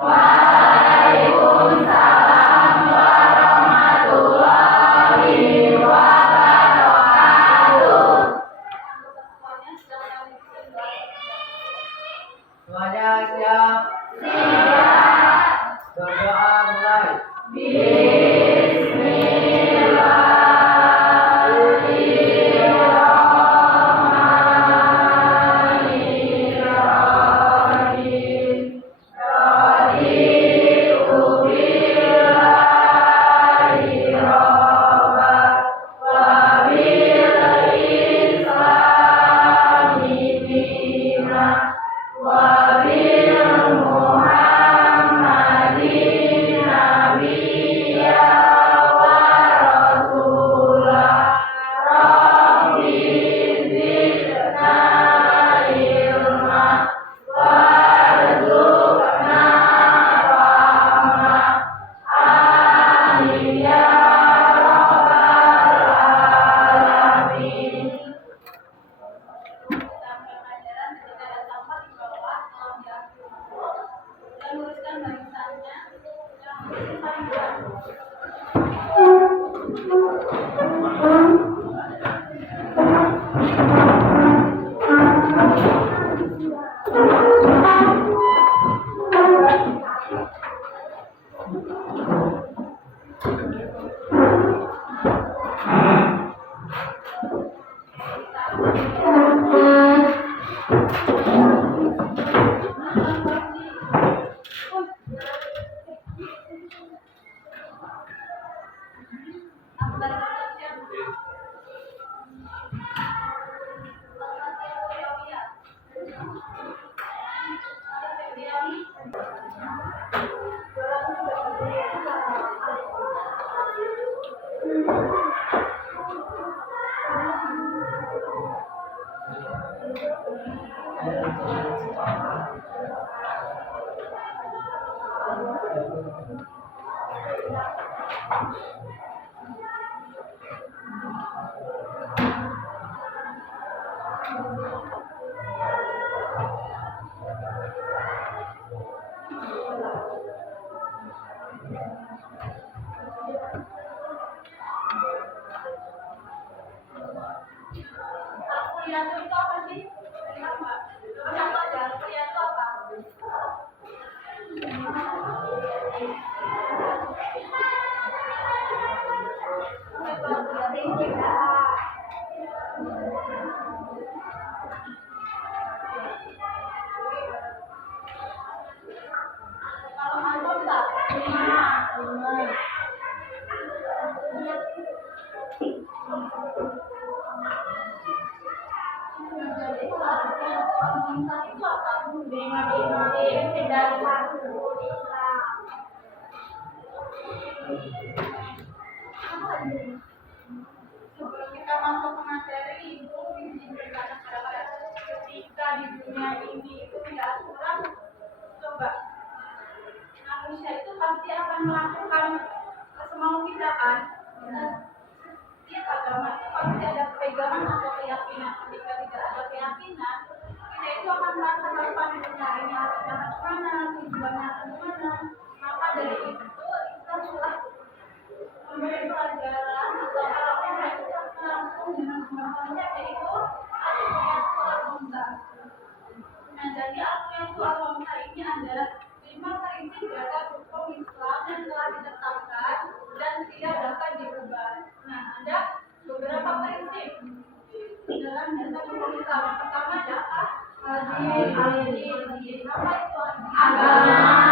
Waalaikumsalam warahmatullahi wabarakatuh. Semuanya siap? Siap. Berdoa mulai. Bismillahirrahmanirrahim. Raditu billahi robban wa bil islami dinan wa bil muhammadin nabiyya wa rasulah. Rabbi zidna ilma warzuqna rahmah. Amin ya rabbal alamin. Sampai pelajaran ketika ada sampah di bawah, tolong diambil dulu dan tuliskan barisannya yang paling bagus. Kuliah itu apa sih? Apa? Satu aja. Kuliah itu apa? Kalau antum tak? 5. Jadi kalau insan itu apa? Dari satu Islam. Sebelum kita masuk ke materi itu diceritakan kepada ketika di dunia ini itu tidak aturan, coba manusia itu pasti akan melakukan semau kita kan. Setiap agama itu pasti ada pegangan atau keyakinan. Ketika tidak ada keyakinan, kita itu akan merasa kapan dunia ini akan kemana, tujuannya akan kemana. Maka dari itu kita telah memberi pelajaran atau orang itu langsung dengan semuanya yaitu al-Mu'ta. Nah, jadi al-Mu'ta ini adalah 5 prinsip dasar hukum Islam yang telah ditetapkan dan tidak dapat diubah. Nah, ada beberapa prinsip dalam dasar hukum Islam. Yang pertama adalah al-din. Apa itu agama?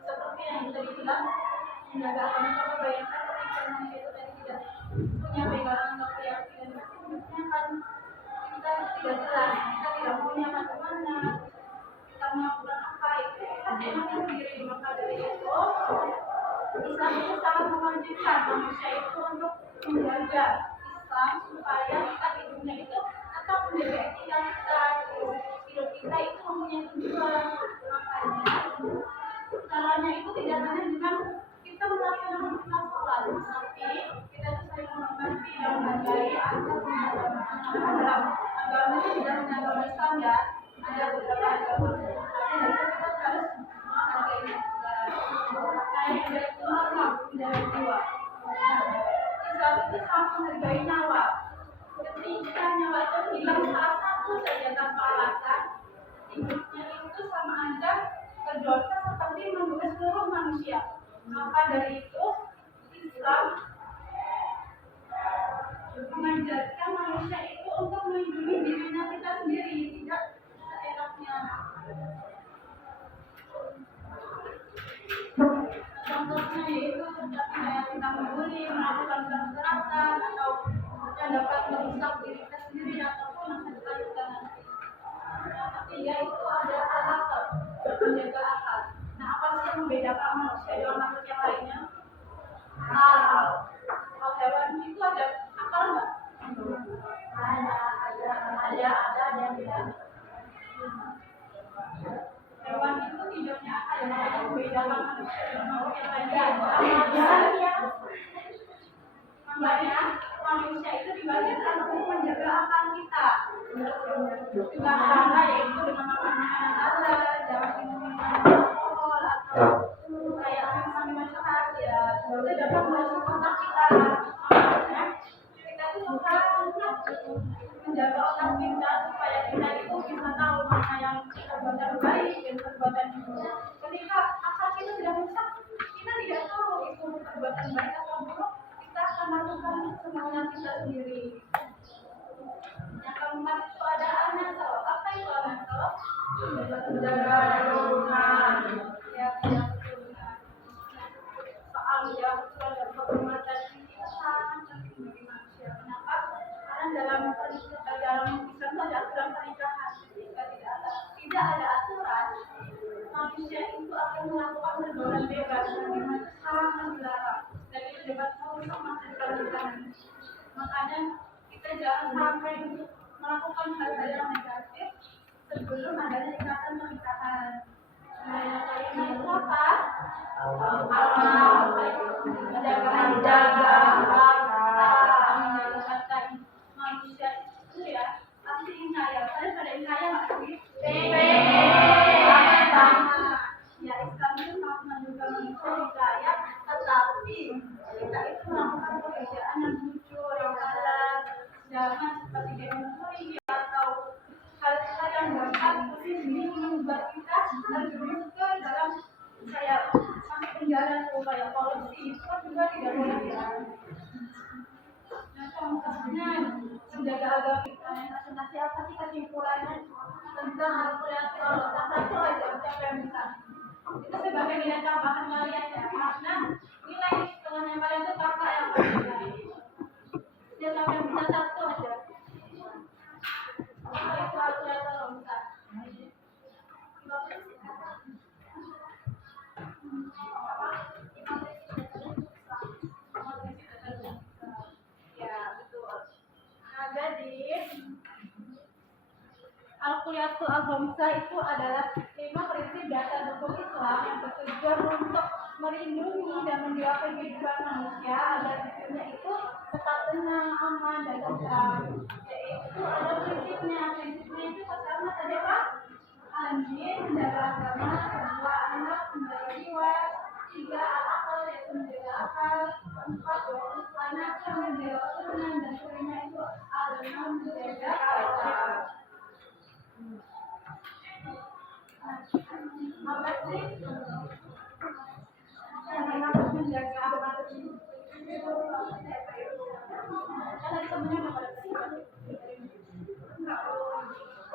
Seperti yang tadi bilang, menjaga agama. Coba bayangkan ketika manusia itu tadi tidak punya pegangan atau keyakinan, hidupnya kan kita tidak jelas, kita tidak punya bagaimana kita melakukan apa itu kita seenaknya sendiri. Maka dari itu Islam itu sangat mewajibkan manusia itu untuk menjaga Islam supaya kita hidupnya itu tetap menjaga etika kita, hidup kita itu mempunyai tujuan. Makanya caranya itu tidak hanya dengan kita melaksanakan sholat, tapi kita itu saling menghormati dan menghargai dalam agama itu tidak hanya agama Islam ya, ada beberapa agama, tapi kita harus menghargainya juga. Kayak dari Islam, dari jiwa. Islam itu sangat menghargai nyawa. Ketika nyawa itu hilang salah satu saja tanpa alasan, hidupnya itu sama aja berdosa seperti membunuh seluruh manusia. Maka dari itu Islam mengajarkan manusia itu untuk melindungi dirinya kita sendiri, tidak seenaknya. Contohnya yaitu seperti kayak kita membuli, melakukan kekerasan atau yang dapat merusak diri kita sendiri ataupun masa depan kita nanti. Yang ketiga itu ada al-akal, menjaga akal. Nah, apa sih yang membedakan manusia dengan makhluk yang lainnya? Kalau hewan itu ada akal nggak? Ada yang tidak. Hewan itu tidak punya akal, yang membedakan manusia dengan makhluk yang lainnya. Makanya manusia itu dibagikan untuk menjaga akal kita. Dengan cara yaitu dengan makan makanan halal, jangan minum alkohol atau kayak minuman keras ya, itu dapat merusak otak kita. Makanya kita itu harus menjaga otak kita supaya kita itu bisa tahu mana yang perbuatan baik dan perbuatan buruk. Ketika akal kita sudah rusak, kita tidak tahu itu perbuatan baik atau buruk. Kita akan melakukan semuanya kita sendiri. Yang keempat itu ada an-nasab. Apa itu an-nasab? Menjaga keturunan. Ya, keturunan. Soal ya, ada penghormatan ini sangat penting bagi manusia. Kenapa? Karena dalam Islam itu ada aturan pernikahan. Ketika tidak ada aturan, manusia itu akan melakukan pergaulan bebas dan itu sangat dilarang. Dan itu dapat merusak masa depan kita. Makanya kita jangan sampai melakukan hal-hal yang negatif sebelum adanya ikatan pernikahan. Nah, itu apa? Menjaga manusia itu ya pasti kaya. Kalian pada kaya nggak sih? Ya, Islam itu sangat menjaga manusia kaya, tetapi kita itu melakukan pekerjaan yang jujur, yang halal, jangan seperti mencuri atau hal-hal yang dapat membuat kita terjerumus ke dalam kayak masuk penjara tuh kayak korupsi itu kan juga tidak boleh ya. Nah, contohnya menjaga agama kita. Nanti apa sih kesimpulannya tentang Al-Quran? Kalau satu aja siapa yang bisa? Itu sebagai nilai tambahan kalian ya, karena nilai setengahnya kalian itu kakak yang nilai. Dia sampai bisa satu aja. Oke, suatu yang kalau bisa. Ya, betul. Nah, jadi Al-Kuliyatul Al-Khamsah itu adalah 5 prinsip dasar hukum Islam yang bertujuan untuk melindungi dan menjaga kehidupan manusia agar hidupnya itu tetap tenang, aman, dan tentram. Yaitu ada prinsipnya itu pertama tadi apa? Anjing menjaga agama, kedua anak menjaga jiwa, tiga akal yaitu menjaga akal, empat anak menjaga keturunan, dan kelima itu agama menjaga akal. Apa sih yang anak menjaga akal? Kan sebenarnya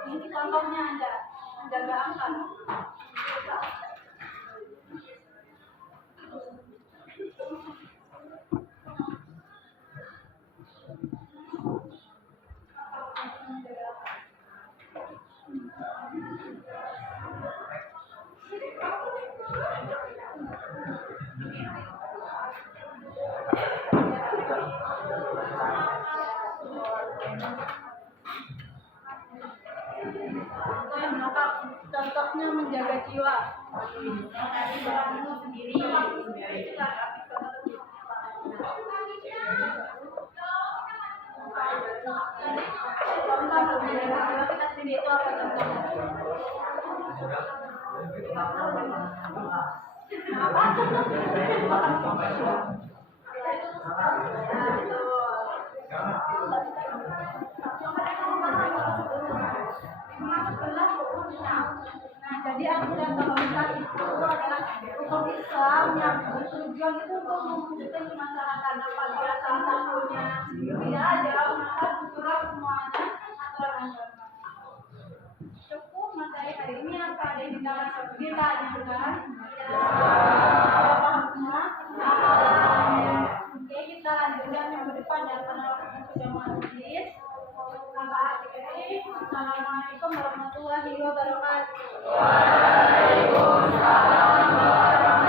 ini contohnya ada menjaga akal. Contohnya menjaga jiwa. Mengenali dirimu sendiri. Contoh menjaga jiwa kita sendiri itu apa contohnya? Nah, jadi aturan bahasa itu adalah hukum Islam yang bertujuan itu untuk mewujudkan kemaslahatan. Apabila salah satunya tidak ada, maka berkurang semuanya aturan agama. Cukup materi hari ini apa ada yang ditanyakan? Paham semua? Oke, kita lanjutkan yang berdepan ya karena waktu sudah habis. Assalamualaikum warahmatullahi wabarakatuh. Waalaikumsalam warahmatullahi wabarakatuh.